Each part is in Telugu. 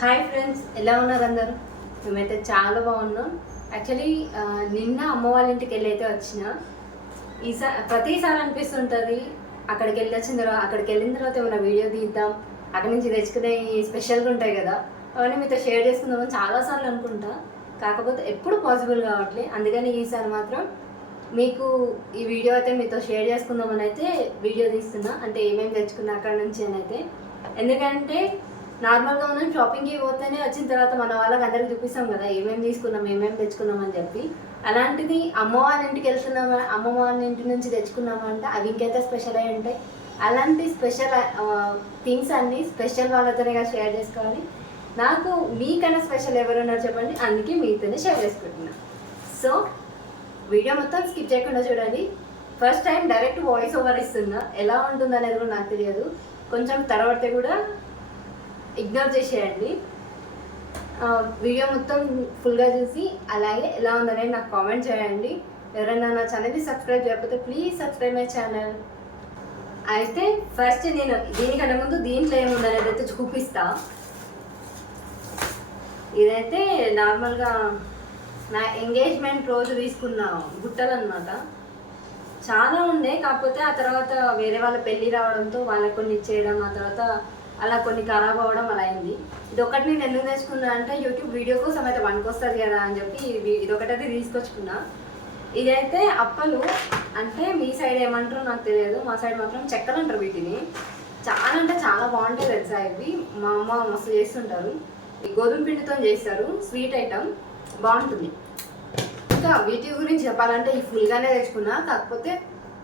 హాయ్ ఫ్రెండ్స్ ఎలా ఉన్నారు అందరూ? మేమైతే చాలా బాగున్నాం. యాక్చువల్లీ నిన్న అమ్మ వాళ్ళ ఇంటికి వెళ్ళి అయితే వచ్చిన. ఈసారి ప్రతిసారి అనిపిస్తుంటుంది అక్కడికి వెళ్ళి వచ్చిన తర్వాత అక్కడికి వెళ్ళిన తర్వాత ఏమైనా వీడియో తీద్దాం అక్కడి నుంచి తెచ్చుకునే స్పెషల్గా ఉంటాయి కదా అవన్నీ మీతో షేర్ చేసుకుందామని చాలాసార్లు అనుకుంటా. కాకపోతే ఎప్పుడు పాసిబుల్ కావట్లే అందుకని ఈసారి మాత్రం మీకు ఈ వీడియో అయితే మీతో షేర్ చేసుకుందామని అయితే వీడియో తీస్తున్నా అంటే ఏమేమి తెచ్చుకున్నా అక్కడ నుంచి అని అయితే. ఎందుకంటే నార్మల్గా మనం షాపింగ్కి పోతేనే వచ్చిన తర్వాత మన వాళ్ళకి అందరికి చూపిస్తాం కదా ఏమేమి తీసుకున్నాం ఏమేమి తెచ్చుకున్నాం అని చెప్పి. అలాంటిది అమ్మ వాళ్ళ ఇంటికి వెళ్తున్నాం అమ్మ వాళ్ళ ఇంటి నుంచి తెచ్చుకున్నామంటే అవి ఇంకైతే స్పెషల్ అయి ఉంటాయి. అలాంటి స్పెషల్ థింగ్స్ అన్నీ స్పెషల్ వాళ్ళతోనే షేర్ చేసుకోవాలి. నాకు మీకన్నా స్పెషల్ ఎవరున్నారు చెప్పండి అందుకే మీతోనే షేర్ చేసుకుంటున్నా. సో వీడియో మొత్తం స్కిప్ చేయకుండా చూడండి. First time direct voice over ఇస్తున్నా. ఎలా ఉంటుంది అనేది కూడా నాకు తెలియదు. కొంచెం తర్వాత కూడా ఇగ్నోర్ చేసేయండి. వీడియో మొత్తం ఫుల్గా చూసి అలాగే ఎలా ఉందనేది నాకు కామెంట్ చేయండి. ఎవరైనా నా ఛానల్ని సబ్స్క్రైబ్ చేయకపోతే ప్లీజ్ సబ్స్క్రైబ్ మై ఛానల్ అయితే ఫస్ట్ నేను దీనికన్నా ముందు దీంట్లో ఏముందనేది అయితే చూపిస్తా. ఇదైతే నార్మల్గా నా ఎంగేజ్మెంట్ రోజు తీసుకున్న గుట్టలు అనమాట చాలా ఉండే కాకపోతే ఆ తర్వాత వేరే వాళ్ళ పెళ్ళి రావడంతో వాళ్ళకి కొన్ని ఇచ్చేయడం ఆ తర్వాత అలా కొన్ని ఖరాబ్ అవ్వడం అలా అయింది. ఇది ఒకటి నేను ఎందుకు తెచ్చుకున్నా అంటే యూట్యూబ్ వీడియో కోసం అయితే వస్తుంది కదా అని చెప్పి ఇది ఇది తీసుకొచ్చుకున్నా. ఇదైతే అప్పలు అంటే మీ సైడ్ ఏమంటారో నాకు తెలియదు. మా సైడ్ మాత్రం చెక్కలు అంటారు వీటిని. చాలా అంటే చాలా బాగుంటాయి తెలుసా ఇవి. మా అమ్మ మస్తు చేస్తుంటారు. ఈ గోధుమ పిండితో చేస్తారు. Sweet item. బాగుంటుంది. ఇంకా వీటి గురించి చెప్పాలంటే ఈ ఫుల్గానే తెచ్చుకున్నా కాకపోతే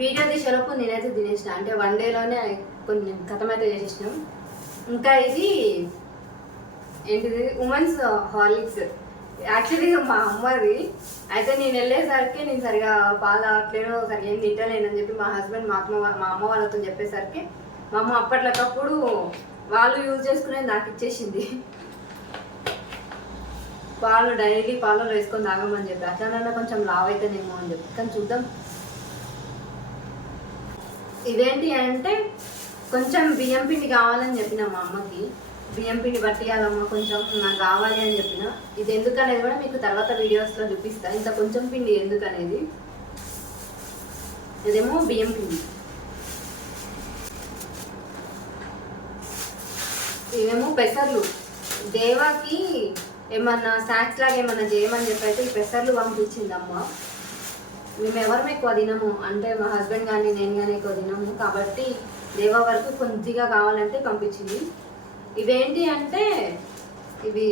వీడియో తీసేలోపు నేనైతే తినేసిన. అంటే వన్ డేలోనే కొన్ని కథమైతే చేసేసినాం. ఇంకా ఇది ఏంటిది? ఉమెన్స్ హార్లిక్స్ యాక్చువల్లీ మా అమ్మది. అయితే నేను వెళ్ళేసరికి నేను సరిగా పాలు తాగట్లేను సరిగా ఏం తింటలేనని చెప్పి మా హస్బెండ్ మా అమ్మ మా అమ్మ వాళ్ళతో చెప్పేసరికి మా అమ్మ అప్పట్లకప్పుడు వాళ్ళు యూజ్ చేసుకునేది నాకు ఇచ్చేసింది. పాలు డైలీ పాలలో వేసుకొని తాగమని చెప్పి. అట్లా కొంచెం లావ్ అవుతానేమో అని చెప్పి. కానీ చూద్దాం. ఇదేంటి అంటే కొంచెం బియ్యం పిండి కావాలని చెప్పిన మా అమ్మకి బియ్యం పిండి పట్టియాలమ్మ కొంచెం నాకు కావాలి అని చెప్పిన. ఇది ఎందుకనేది కూడా మీకు తర్వాత వీడియోస్లో చూపిస్తా. ఇంత కొంచెం పిండి ఎందుకనేది? ఇదేమో బియ్యం పిండి. ఇవేమో పెసర్లు. దేవాకి ఏమన్నా స్నాక్స్ లాగా ఏమన్నా చేయమని చెప్పి అయితే ఈ పెసర్లు పంపించిందమ్మ మేము ఎవరం ఎక్కువ తినము. అంటే మా హస్బెండ్ కానీ నేను కానీ ఎక్కువ తినము. కాబట్టి దేవా వరకు కొద్దిగా కావాలంటే పంపించింది. ఇవేంటి అంటే ఇవి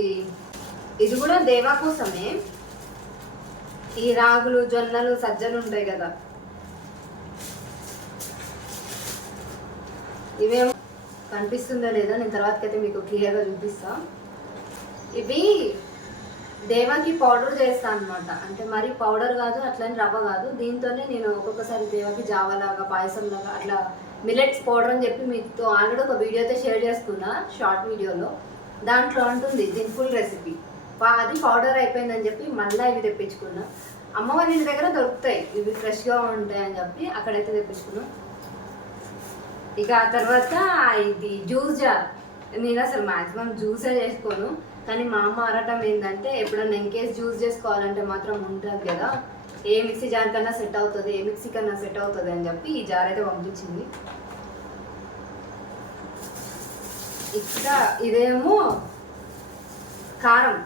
ఇది కూడా దేవా కోసమే. ఈ రాగులు జొన్నలు సజ్జలు ఉంటాయి కదా. ఇవేమో కనిపిస్తుందో లేదో నేను తర్వాతకైతే మీకు క్లియర్గా చూపిస్తా. ఇవి దేవాకి పౌడర్ చేస్తాను అనమాట అంటే మరి పౌడర్ కాదు అట్లని రవ్వ కాదు. దీంతోనే నేను ఒక్కొక్కసారి దేవాకి జావలాగా పాయసం లాగా అట్లా మిలెట్స్ పౌడర్ అని చెప్పి మీతో ఆల్రెడీ ఒక వీడియో అయితే షేర్ చేసుకున్నా షార్ట్ వీడియోలో. దాంట్లో ఉంటుంది దీని ఫుల్ రెసిపీ. అది పౌడర్ అయిపోయిందని చెప్పి మళ్ళీ ఇవి తెప్పించుకున్నా. అమ్మవారి ఇంటి దగ్గర దొరుకుతాయి. ఇవి ఫ్రెష్గా ఉంటాయి అని చెప్పి అక్కడైతే తెప్పించుకున్నాం. ఇక ఆ తర్వాత ఇది జ్యూస్ జార్. నేను అసలు మ్యాక్సిమం జ్యూసే చేసుకోను. కానీ మా అమ్మ అరటం ఏంటంటే ఎప్పుడన్నా ఇన్కేస్ జ్యూస్ చేసుకోవాలంటే మాత్రం ఉంటుంది కదా. ఏ మిక్సీ జార్ కన్నా సెట్ అవుతుంది ఏ మిక్సీ కన్నా సెట్ అవుతుంది అని చెప్పి ఈ జార్ అయితే పంపించింది. ఇక్కడ ఇదేమో కారం.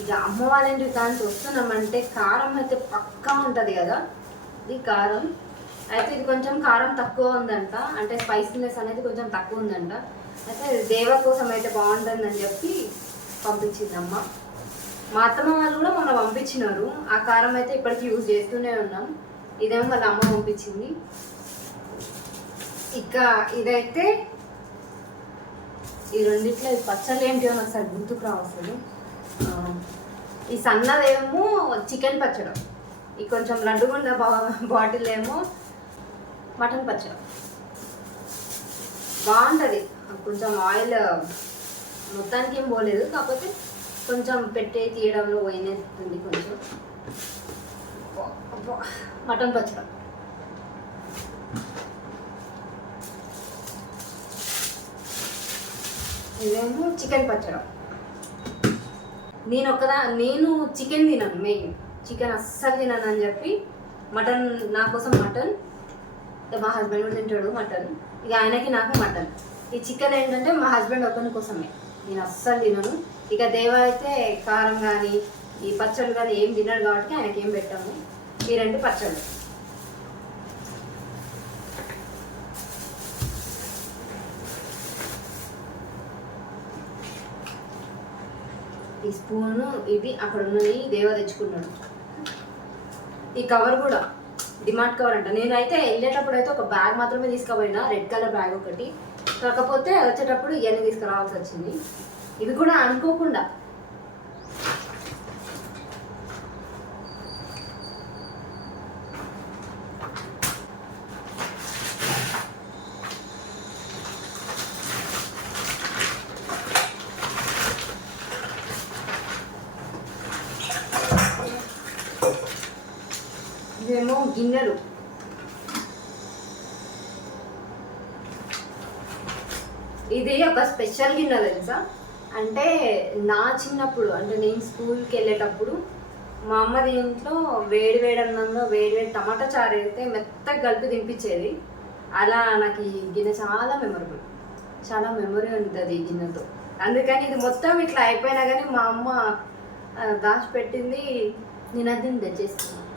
ఇక అమ్మ వాళ్ళ ఇంటికి కానీ వస్తున్నామంటే కారం అయితే పక్కా ఉంటుంది కదా. ఇది కారం. అయితే ఇది కొంచెం కారం తక్కువ ఉందంట. అంటే స్పైసీనెస్ అనేది కొంచెం తక్కువ ఉందంట. అయితే దేవ కోసం అయితే బాగుంటుందని చెప్పి పంపించిందమ్మ. మా అత్తమ్మ వాళ్ళు కూడా మొన్న పంపించినారు. ఆ కారం అయితే ఇప్పటికి యూజ్ చేస్తూనే ఉన్నాం. ఇదేమో వాళ్ళ అమ్మ పంపించింది. ఇక ఇదైతే ఈ రెండిట్లో పచ్చళ్ళు ఏంటి అని ఒకసారి గుర్తుకు రావస్తుంది ఈ సన్నదేమో చికెన్ పచ్చడం. ఈ కొంచెం లడ్డుగుండ బా బాటిల్ ఏమో మటన్ పచ్చడం. బాగుంటుంది. కొంచెం ఆయిల్ మొత్తానికి ఏం పోలేదు. కాకపోతే కొంచెం పెట్టే తీయడంలో పోయినట్టుంది కొంచెం. మటన్ పచ్చడి. ఇదేమో చికెన్ పచ్చడి. నేను ఒకదా నేను చికెన్ తినను మెయిన్. చికెన్ అస్సలు తినను అని చెప్పి మటన్ నా కోసం మటన్. మా హస్బెండ్ కూడా తింటాడు మటన్. ఇక ఆయనకి నాకు మటన్. ఈ చికెన్ ఏంటంటే మా హస్బెండ్ ఒకరి కోసమే. నేను అస్సలు తినను. ఇక దేవ అయితే కారం కానీ ఈ పచ్చళ్ళు కానీ ఏం తినడు కాబట్టి ఆయనకి ఏం పెట్టాము. ఈ రెండు పచ్చళ్ళు. ఈ స్పూను ఇది అక్కడ ఉన్నది దేవ తెచ్చుకున్నాడు. ఈ కవర్ కూడా డిమార్ట్ కవర్ అంట. నేనైతే వెళ్ళేటప్పుడు అయితే ఒక బ్యాగ్ మాత్రమే తీసుకుపోయినా రెడ్ కలర్ బ్యాగ్ ఒకటి. కాకపోతే వచ్చేటప్పుడు ఇవన్నీ తీసుకురావాల్సి వచ్చింది. ఇవి కూడా అనుకోకుండా. ఇదేమో గిన్నెలు ఇది ఒక స్పెషల్ గిన్నె తెలుసా? అంటే నా చిన్నప్పుడు అంటే నేను స్కూల్కి వెళ్ళేటప్పుడు మా అమ్మ దీంట్లో వేడి వేడి అన్నంలో వేడి వేడి టమాటా చారు అయితే మెత్తగా కలిపి తినిపించేది. అలా నాకు ఈ గిన్నె చాలా మెమొరబుల్. చాలా మెమొరీ ఉంటుంది ఈ గిన్నెతో. అందుకని ఇది మొత్తం ఇట్లా అయిపోయినా కానీ మా అమ్మ దాచిపెట్టింది నేను అది తెచ్చేసుకున్నాను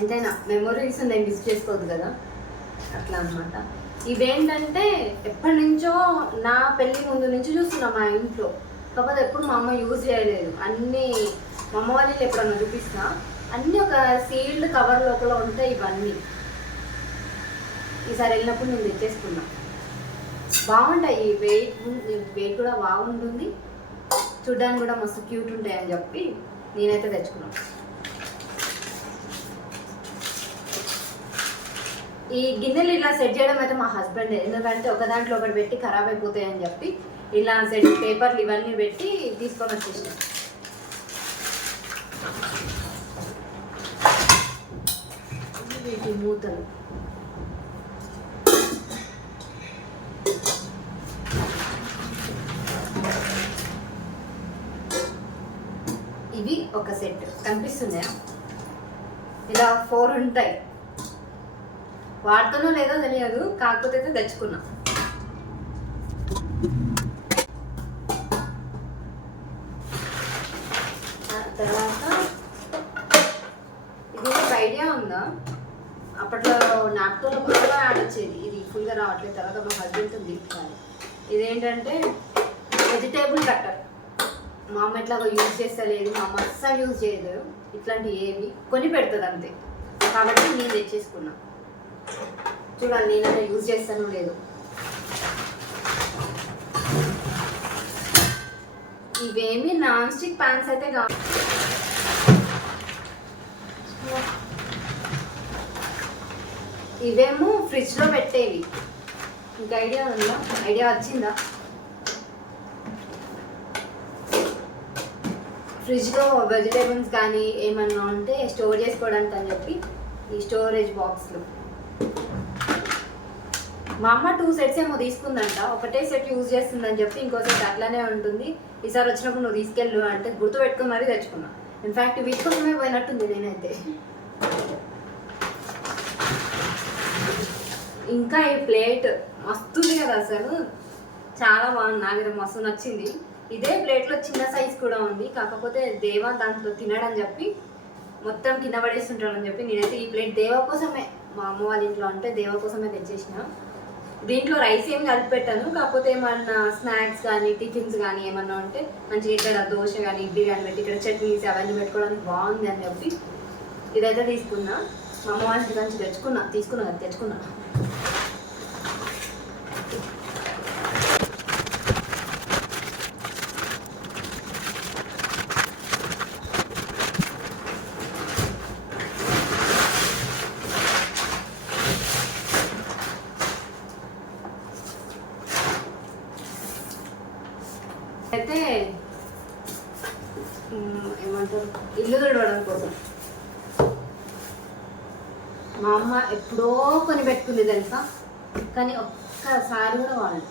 ఎంతైనా మెమొరీస్ నేను మిస్ చేసుకోవద్దు కదా? అట్లా అనమాట ఇవేంటంటే ఎప్పటి నుంచో నా పెళ్ళి ముందు నుంచి చూస్తున్నా మా ఇంట్లో. కాకపోతే ఎప్పుడు మా అమ్మ యూజ్ చేయలేదు. అన్నీ మా అమ్మ వాళ్ళు ఎప్పుడన్నా చూపిస్తా? అన్నీ ఒక సీల్డ్ కవర్ లోపల ఉంటాయి ఇవన్నీ. ఈసారి వెళ్ళినప్పుడు నేను తెచ్చేసుకున్నా. బాగుంటాయి. వెయిట్ వెయిట్ కూడా బాగుంటుంది. చూడ్డానికి కూడా మస్తు క్యూట్ ఉంటాయి అని చెప్పి నేనైతే తెచ్చుకున్నాను ఈ గిన్నెలు ఇలా సెట్ చేయడం అయితే మా హస్బెండ్ ఎందుకంటే ఒక దాంట్లో ఒకటి పెట్టి ఖరాబ్ అయిపోతాయి అని చెప్పి ఇలా సెట్ పేపర్లు ఇవన్నీ పెట్టి తీసుకొని వచ్చేసిన. వీటి మూతలు. ఇవి ఒక సెట్ కనిపిస్తున్నాయా? ఇలా ఫోర్ ఉంటాయి. వాడుతానో లేదో తెలియదు కాకపోతే అయితే తెచ్చుకున్నా. తర్వాత ఇది ఒక ఐడియా ఉందా? అప్పట్లో నాప్తోలో బాగా యాడ్ వచ్చేది ఇది ఫుల్గా రావట్లేదు తర్వాత మా హస్బెండ్తో దింపాలి ఇదేంటంటే వెజిటేబుల్ కట్టర్ మా అమ్మ ఎట్లా యూజ్ చేస్తలేదు మా అమ్మ అస్సలు యూజ్ చేయలేదు. ఇట్లాంటివి ఏవి కొని పెడుతుంది అంతే. కాబట్టి నేను తెచ్చేసుకున్నాను చూడండి నేనైనా యూజ్ చేస్తాను లేదు. ఇవేమి నాన్ స్టిక్ ప్యాన్స్ అయితే కా ఇవేమో ఫ్రిడ్జ్లో పెట్టేవి. ఇంకా ఐడియా ఉందా? ఐడియా వచ్చిందా? ఫ్రిడ్జ్లో వెజిటేబుల్స్ కానీ ఏమన్నా ఉంటే స్టోర్ చేసుకోవడానికి అని చెప్పి ఈ స్టోరేజ్ బాక్స్లో మా అమ్మ టూ సెట్స్ ఏమో తీసుకుందంట. ఒకటే సెట్ యూజ్ చేస్తుందని చెప్పి ఇంకో సెట్ అట్లానే ఉంటుంది. ఈసారి వచ్చినప్పుడు నువ్వు తీసుకెళ్ళు అంటే గుర్తు పెట్టుకుని మరీ తెచ్చుకున్నా. ఇన్ఫ్యాక్ట్ వీటి కోసమే పోయినట్టుంది నేనైతే. ఇంకా ఈ ప్లేట్ మస్తుంది కదా అసలు. చాలా బాగుంది. నాకు ఇది మస్తు నచ్చింది. ఇదే ప్లేట్లో చిన్న సైజ్ కూడా ఉంది. కాకపోతే దేవా దాంట్లో తినడని చెప్పి మొత్తం కింద పడేస్తుంటాడని చెప్పి నేనైతే ఈ ప్లేట్ దేవ కోసమే. మా అమ్మ వాళ్ళ ఇంట్లో అంటే దేవ కోసమే తెచ్చేసిన. దీంట్లో రైస్ ఏం కలిపి పెట్టాను కాకపోతే ఏమన్నా స్నాక్స్ కానీ టిఫిన్స్ కానీ ఏమన్నా ఉంటే మంచిగా ఇక్కడ దోశ కానీ ఇడ్లీ కానీ పెట్టి ఇక్కడ చట్నీస్ అవన్నీ పెట్టుకోవడానికి బాగుంది అని చెప్పి ఇదైతే తీసుకున్నా. మా అమ్మ వాళ్ళ నుంచి తెచ్చుకున్నా తీసుకున్నా తెచ్చుకున్నా. అయితే ఏమంటారు? ఇల్లు తుడవడం కోసం. మా అమ్మ ఎప్పుడో కొని పెట్టుకుంది తెలుసా? కానీ ఒక్కసారి కూడా వాళ్ళు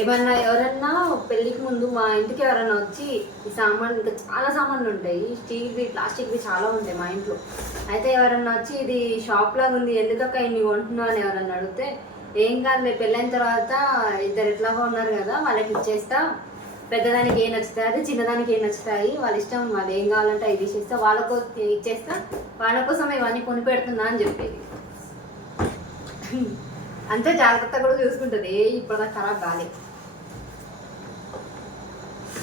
ఏమన్నా ఎవరన్నా పెళ్ళికి ముందు మా ఇంటికి ఎవరన్నా వచ్చి ఈ సామాన్ ఇంకా చాలా సామాన్లు ఉంటాయి. స్టీల్వి ప్లాస్టిక్వి చాలా ఉంటాయి మా ఇంట్లో. అయితే ఎవరన్నా వచ్చి ఇది షాప్ లాగా ఉంది ఎందుకక్క ఇన్ని కొంటున్నావు అని ఎవరన్నా అడిగితే ఏం కాదులే పెళ్ళైన తర్వాత ఇద్దరు ఎట్లాగో ఉన్నారు కదా వాళ్ళకి ఇచ్చేస్తా. పెద్దదానికి ఏం నచ్చుతాయి చిన్నదానికి ఏం నచ్చుతాయి వాళ్ళ ఇష్టం వాళ్ళు ఏం కావాలంటే అది ఇచ్చేస్తా వాళ్ళ కోసం ఇచ్చేస్తా. వాళ్ళ కోసం ఇవన్నీ కొని పెడుతున్నా అని చెప్పేది. అంతే జాగ్రత్త కూడా చూసుకుంటుంది. ఏ ఇప్పటిదాకా ఖరాబ్ కాలే.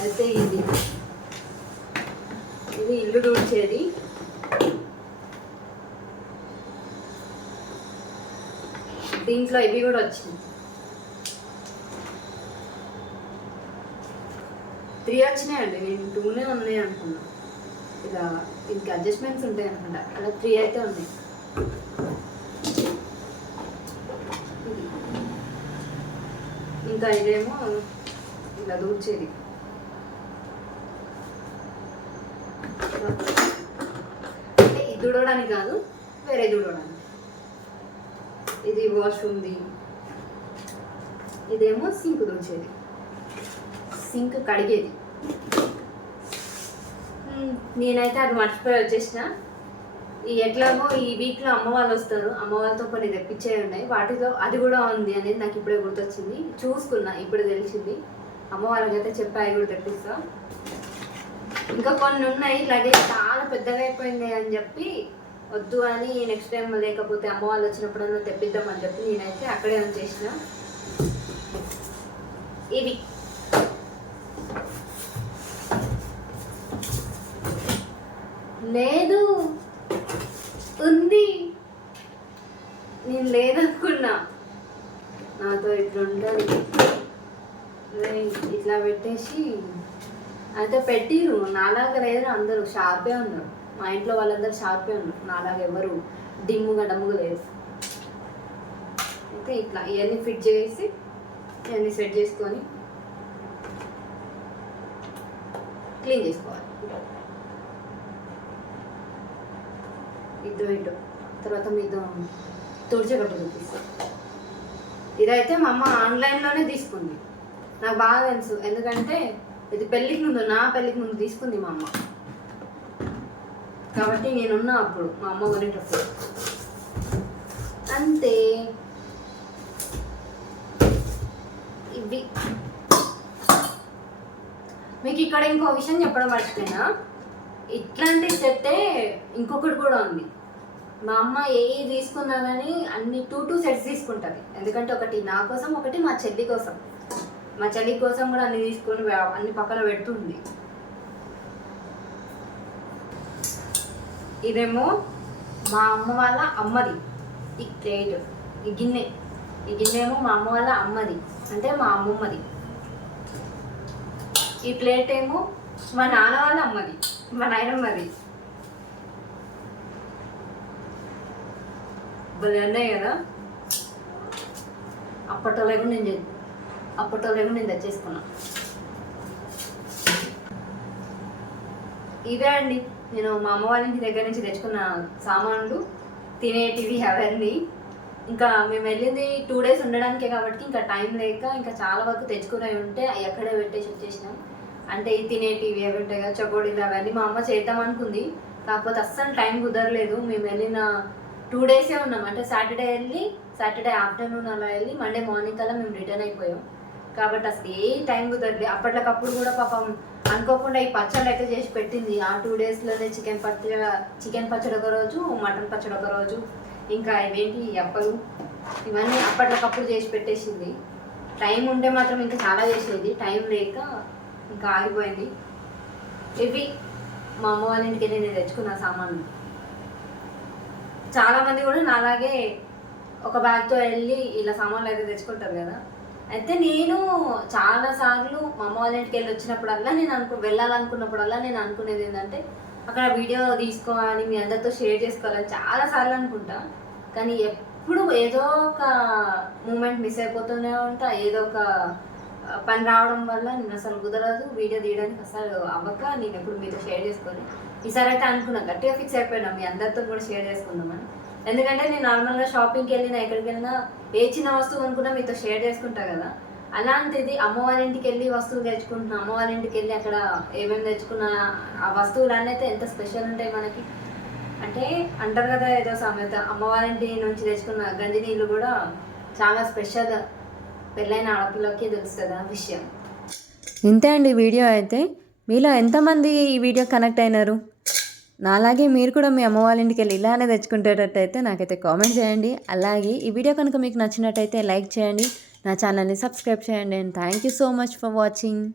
అయితే ఇది. ఇది ఇల్లు దూడ్చేది. దీంట్లో ఇవి కూడా వచ్చింది త్రీ వచ్చినాయండి నేను టూనే ఉన్నాయి అనుకున్నా. ఇలా దీనికి అడ్జస్ట్మెంట్స్ ఉంటాయి అనుకుంటా. అలా త్రీ అయితే ఉన్నాయి. ఇంకా ఇదేమో ఇలా దూర్చేది. అంటే ఇది దుడవడానికి కాదు వేరే దుడవడానికి ఇది వాష్రూమ్ది ఇదేమో సింక్ దూర్చేది సింక్ కడిగేది. నేనైతే అది మర్చిపోయి వచ్చేసిన. ఈ ఎట్లాగో ఈ వీక్లో అమ్మ వాళ్ళు వస్తారు. అమ్మ వాళ్ళతో కొన్ని తెప్పించే ఉన్నాయి. వాటితో అది కూడా ఉంది అనేది నాకు ఇప్పుడే గుర్తొచ్చింది. చూసుకున్నా ఇప్పుడు తెలిసింది. అమ్మ వాళ్ళకైతే చెప్పి అవి కూడా తెప్పిస్తా. ఇంకా కొన్ని ఉన్నాయి. లగేజ్ చాలా పెద్దగా అయిపోయింది అని చెప్పి వద్దు అని నెక్స్ట్ టైం లేకపోతే అమ్మ వాళ్ళు వచ్చినప్పుడన్నా తెప్పిద్దామని చెప్పి నేనైతే అక్కడే ఉంచేసిన. ఇవి లేదు. ఉంది. నేను లేదనుకున్నా. నాతో ఇట్లా ఉండాలి. ఇట్లా పెట్టేసి అయితే పెట్టిరు. నాలాగా లేరు అందరూ. షార్పే ఉన్నారు. మా ఇంట్లో వాళ్ళందరూ షార్పే ఉన్నారు. నాలాగా ఎవరు డిమ్ముగా డమ్ముగా లేదు అయితే ఇట్లా ఇవన్నీ ఫిట్ చేసి ఇవన్నీ సెట్ చేసుకొని క్లీన్ చేసుకోవాలి. ఇద్దు ఇటు తర్వాత మీతో తుడిచేటప్పుడు చూపిస్తాను ఇదైతే మా అమ్మ ఆన్లైన్లోనే తీసుకుంది. నాకు బాగా తెలుసు. ఎందుకంటే ఇది పెళ్ళికి ముందు నా పెళ్ళికి ముందు తీసుకుంది మా అమ్మ. కాబట్టి నేనున్నా అప్పుడు మా అమ్మ కొనేటప్పుడు. అంతే. ఇవి. మీకు ఇక్కడ ఇంకో విషయం చెప్పడం మర్చిపోయినా? ఇట్లాంటి సెట్టే ఇంకొకటి కూడా ఉంది. మా అమ్మ ఏ తీసుకున్నా కానీ అన్ని టూ టూ సెట్స్ తీసుకుంటుంది. ఎందుకంటే ఒకటి నా కోసం ఒకటి మా చెల్లి కోసం. మా చెల్లి కోసం కూడా అన్ని తీసుకొని అన్ని పక్కన పెడుతుంది. ఇదేమో మా అమ్మ వాళ్ళ అమ్మది. ఈ ప్లేట్ ఈ గిన్నె. ఈ గిన్నె ఏమో మా అమ్మ వాళ్ళ అమ్మది. అంటే మా అమ్మమ్మది. ఈ ప్లేట్ ఏమో మా నాన్న వాళ్ళ అమ్మది. మా నాయనమ్మది. భలే ఉన్నాయి కదా? అప్పట్లో లేకుండా నేను అప్పట్లో లేకుండా నేను తెచ్చేసుకున్నా. ఇవే అండి. నేను మా అమ్మ వాళ్ళ ఇంటి దగ్గర నుంచి తెచ్చుకున్న సామాన్లు తినేటివి అవన్నీ. ఇంకా మేము వెళ్ళింది టూ డేస్ ఉండడానికే కాబట్టి ఇంకా టైం లేక ఇంకా చాలా వరకు తెచ్చుకునే ఉంటే అవి ఎక్కడే పెట్టేసి వచ్చేసినాం. అంటే ఈ తినేటివి అవి ఉంటాయి కదా చకోడీలు అవన్నీ మా అమ్మ చేద్దాం అనుకుంది. కాకపోతే అస్సలు టైం కుదరలేదు. మేము వెళ్ళిన టూ డేసే ఉన్నాం. అంటే సాటర్డే వెళ్ళి సాటర్డే ఆఫ్టర్నూన్ అలా వెళ్ళి మండే మార్నింగ్ కల్లా మేము రిటర్న్ అయిపోయాం. కాబట్టి అసలు ఏ టైం కుదరదు అప్పటికప్పుడు కూడా పాపం అనుకోకుండా ఈ పచ్చళ్ళు అయితే చేసి పెట్టింది. ఆ టూ డేస్లోనే చికెన్ పచ్చడి చికెన్ పచ్చడి ఒక రోజు మటన్ పచ్చడి ఒక రోజు ఇంకా ఇవేంటి ఈ అప్పలు? ఇవన్నీ అప్పటికప్పుడు చేసి పెట్టేసింది. టైం ఉంటే మాత్రం ఇంకా చాలా చేసేది. టైం లేక ఇంకా ఆగిపోయింది. ఇవి మా అమ్మ వాళ్ళ ఇంటికి నేను తెచ్చుకున్న సామాన్లు. చాలామంది కూడా నాలాగే ఒక బ్యాగ్తో వెళ్ళి ఇలా సామాన్లు అయితే తెచ్చుకుంటారు కదా. అయితే నేను చాలాసార్లు మా అమ్మ వాళ్ళ ఇంటికి వెళ్ళి వచ్చినప్పుడల్లా నేను అనుకు వెళ్ళాలనుకున్నప్పుడల్లా నేను అనుకునేది ఏంటంటే అక్కడ వీడియో తీసుకోవాలి మీ అందరితో షేర్ చేసుకోవాలని చాలా సార్లు అనుకుంటా. కానీ ఎప్పుడు ఏదో ఒక మూమెంట్ మిస్ అయిపోతూనే ఉంటా. ఏదో ఒక పని రావడం వల్ల నేను అసలు కుదరదు. వీడియో తీయడానికి అసలు అవ్వక నేను ఎప్పుడు మీతో షేర్ చేసుకొని ఈసారి అయితే అనుకున్నా గట్టిగా ఫిక్స్ అయిపోయినా మీ అందరితో కూడా షేర్ చేసుకుందామని. ఎందుకంటే నేను నార్మల్గా షాపింగ్కి వెళ్ళినా ఎక్కడికి వెళ్ళినా ఏ చిన్న వస్తువు అనుకున్నా మీతో షేర్ చేసుకుంటా కదా. అలాంటిది అమ్మవారి ఇంటికి వెళ్ళి వస్తువులు తెచ్చుకుంటున్నా అమ్మవారి ఇంటికి వెళ్ళి అక్కడ ఏమేమి తెచ్చుకున్నా ఆ వస్తువులు అయితే ఎంత స్పెషల్ ఉంటాయి మనకి? అంటే అంటారు కదా ఏదో సామెత అమ్మవారింటి నుంచి తెచ్చుకున్న గంజి నీళ్ళు కూడా చాలా స్పెషల్. పెళ్ళైన ఆడపిల్లకి తెలుస్తుంది ఆ విషయం. ఇంతే అండి వీడియో అయితే. మీలో ఎంతమంది ఈ వీడియో కనెక్ట్ అయినారు? నాలాగే మీరు కూడా మీ అమ్మ వాళ్ళ ఇంటికి వెళ్ళి ఇలానే తెచ్చుకుంటేటట్టయితే నాకైతే కామెంట్ చేయండి. అలాగే ఈ వీడియో కనుక మీకు నచ్చినట్టయితే లైక్ చేయండి. నా ఛానల్ని సబ్స్క్రైబ్ చేయండి. And thank you so much for watching